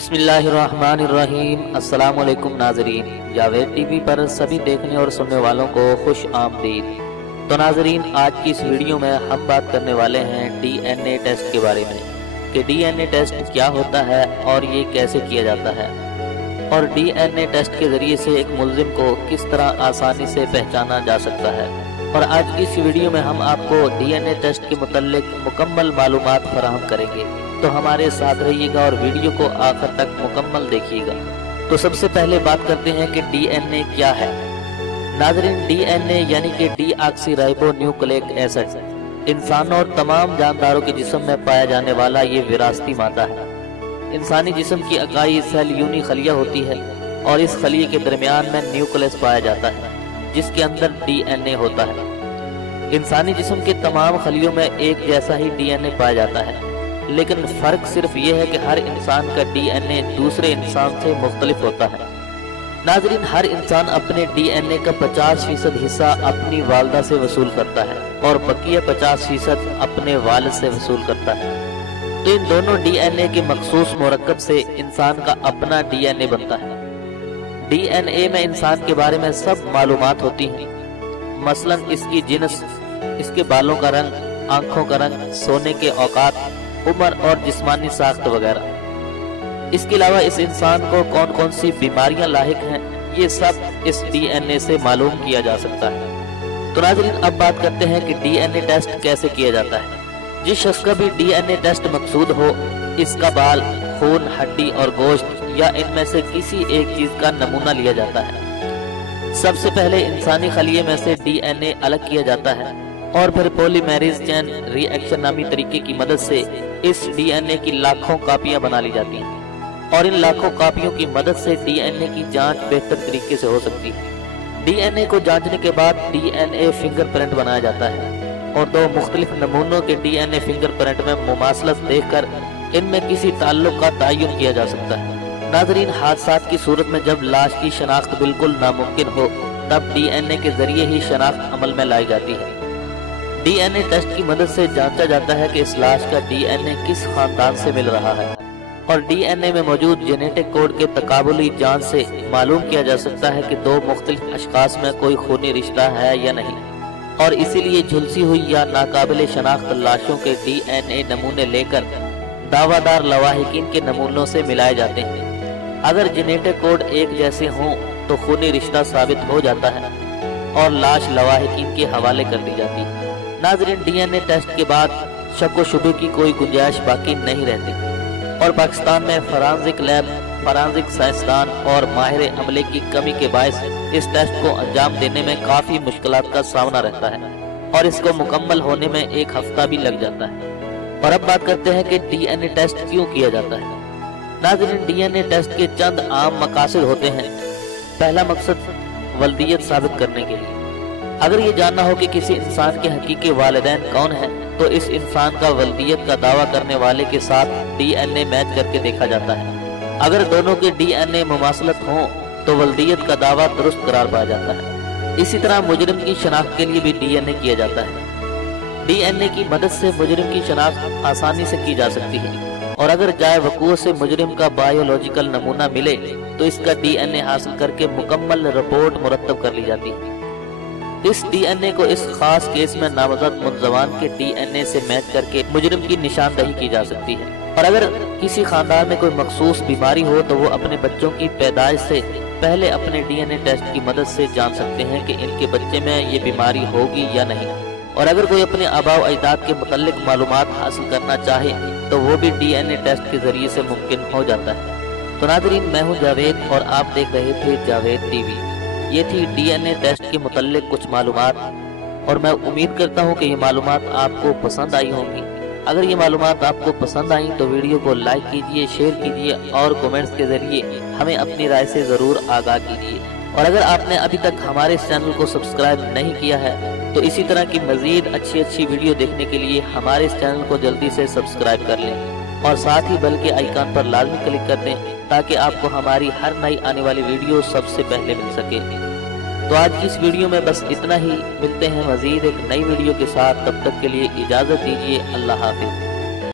बिस्मिल्लाहिर्रहमानिर्रहीम। अस्सलाम वालेकुम नाजरीन, जावेद टीवी पर सभी देखने और सुनने वालों को खुश आमदीद। तो नाजरीन, आज की इस वीडियो में हम बात करने वाले हैं डीएनए टेस्ट के बारे में कि डीएनए टेस्ट क्या होता है और ये कैसे किया जाता है, और डीएनए टेस्ट के ज़रिए से एक मुल्ज़िम को किस तरह आसानी से पहचाना जा सकता है। और आज की इस वीडियो में हम आपको डीएनए टेस्ट के मुतल्लिक मुकम्मल मालूमात फराहम करेंगे, तो हमारे साथ रहिएगा और वीडियो को आखिर तक मुकम्मल देखिएगा। तो सबसे पहले बात करते हैं कि डीएनए क्या है। नाज़रीन, डीएनए यानी कि डीऑक्सीराइबोन्यूक्लिक एसिड इंसानों और तमाम जानदारों के जिस्म में पाया जाने वाला ये विरासती मादा है। इंसानी जिस्म की इकाई सेल यूनी खलिया होती है और इस खलिए के दरमियान में न्यूक्लियस पाया जाता है जिसके अंदर डीएनए होता है। इंसानी जिस्म के तमाम खलियों में एक जैसा ही डीएनए पाया जाता है, लेकिन फ़र्क सिर्फ ये है कि हर इंसान का डीएनए दूसरे इंसान से मुख्तलिफ होता है। नाज़रीन, हर इंसान अपने डीएनए का 50% हिस्सा अपनी वालदा से वसूल करता है और बकिया 50% अपने वालिद से वसूल करता है। तो इन दोनों डीएनए के मखसूस मुरक्कब से इंसान का अपना डीएनए बनता है। डीएनए में इंसान के बारे में सब मालूमात होती हैं, मसलन इसकी जिन्स, इसके बालों का रंग, आंखों का रंग, सोने के औकात, उम्र और जिस्मानी साख्त वगैरह। इसके अलावा इस इंसान को कौन कौन सी बीमारियां लाहिक हैं, ये सब इस डीएनए से मालूम किया जा सकता है। तो नाज़रीन, अब बात करते हैं कि डीएनए टेस्ट कैसे किया जाता है। जिस शख्स का भी डीएनए टेस्ट मकसूद हो, इसका बाल, खून, हड्डी और गोश्त या इनमें से किसी एक चीज का नमूना लिया जाता है। सबसे पहले इंसानी खलिए में से डीएनए अलग किया जाता है और फिर पॉलीमेरेज चेन रिएक्शन नामी तरीके की मदद से इस डीएनए की लाखों कापियां बना ली जाती हैं और इन लाखों कापियों की मदद से डीएनए की जांच बेहतर तरीके से हो सकती है। डीएनए को जांचने के बाद डीएनए फिंगरप्रिंट बनाया जाता है और दो मुख्तलिफ नमूनों के डीएनए फिंगरप्रिंट में मुमासलत देखकर इनमें किसी ताल्लुक का तयन किया जा सकता है। नाज़रीन, हादसात की सूरत में जब लाश की शनाख्त बिल्कुल नामुमकिन हो, तब डीएनए के जरिए ही शनाख्त अमल में लाई जाती है। डीएनए टेस्ट की मदद से जांचा जाता है कि इस लाश का डीएनए किस खानदान से मिल रहा है, और डीएनए में मौजूद जेनेटिक कोड के तकाबुली जांच से मालूम किया जा सकता है कि दो मुख्तलिफ अशखास में कोई खूनी रिश्ता है या नहीं, और इसीलिए झुलसी हुई या नाकाबिले शनाख्त लाशों के डीएनए नमूने लेकर दावादार लवाहिकीन के नमूनों से मिलाए जाते हैं। अगर जेनेटिक कोड एक जैसे हों तो खूनी रिश्ता साबित हो जाता है और लाश लवाहिकीन के हवाले कर दी जाती है। नाज़रीन, डीएनए टेस्ट के बाद शक व शुबे की कोई गुंजाइश बाकी नहीं रहती और पाकिस्तान में फॉरेंसिक लैब, फॉरेंसिक साइंसदान और माहिर अमले की कमी के बायस इस टेस्ट को अंजाम देने में काफ़ी मुश्किलात का सामना रहता है और इसको मुकम्मल होने में एक हफ्ता भी लग जाता है। और अब बात करते हैं कि डीएनए टेस्ट क्यों किया जाता है। नाज़रीन, डीएनए टेस्ट के चंद आम मकासद होते हैं। पहला मकसद वल्दियत साबित करने के लिए। अगर ये जानना हो कि किसी इंसान के हकीकी वालिदैन कौन है, तो इस इंसान का वल्दियत का दावा करने वाले के साथ डीएनए मैच करके देखा जाता है। अगर दोनों के डीएनए मुमासलत हों तो वल्दियत का दावा दुरुस्त करार पाया जाता है। इसी तरह मुजरिम की शनाख्त के लिए भी डीएनए किया जाता है। डीएनए की मदद से मुजरिम की शनाख्त आसानी से की जा सकती है और अगर जाए वकूअ से मुजरिम का बायोलॉजिकल नमूना मिले तो इसका डीएनए हासिल करके मुकम्मल रिपोर्ट मुरतब कर ली जाती है। इस डीएनए को इस खास केस में नामजद मुलज़मान के डीएनए से मैच करके मुजरिम की निशानदही की जा सकती है। और अगर किसी खानदान में कोई मखसूस बीमारी हो तो वो अपने बच्चों की पैदाइश से पहले अपने डीएनए टेस्ट की मदद से जान सकते हैं कि इनके बच्चे में ये बीमारी होगी या नहीं। और अगर कोई अपने आबाओ अजदाद के मुतल्लिक मालूमात हासिल करना चाहे तो वो भी डीएनए टेस्ट के जरिए से मुमकिन हो जाता है। तो नाज़रीन, मैं हूँ जावेद और आप देख रहे थे जावेद टीवी। ये थी डीएनए टेस्ट के मुतल्लिक कुछ मालूमात और मैं उम्मीद करता हूँ कि ये मालूमात आपको पसंद आई होंगी। अगर ये मालूमात आपको पसंद आई तो वीडियो को लाइक कीजिए, शेयर कीजिए और कमेंट्स के जरिए हमें अपनी राय से ज़रूर आगाह कीजिए। और अगर आपने अभी तक हमारे इस चैनल को सब्सक्राइब नहीं किया है तो इसी तरह की मज़ीद अच्छी वीडियो देखने के लिए हमारे इस चैनल को जल्दी से सब्सक्राइब कर लें और साथ ही बेल के आइकन पर लाजमी क्लिक कर दें ताकि आपको हमारी हर नई आने वाली वीडियो सबसे पहले मिल सके। तो आज की इस वीडियो में बस इतना ही। मिलते हैं मज़ीद एक नई वीडियो के साथ, तब तक के लिए इजाज़त दीजिए। अल्लाह हाफिज़।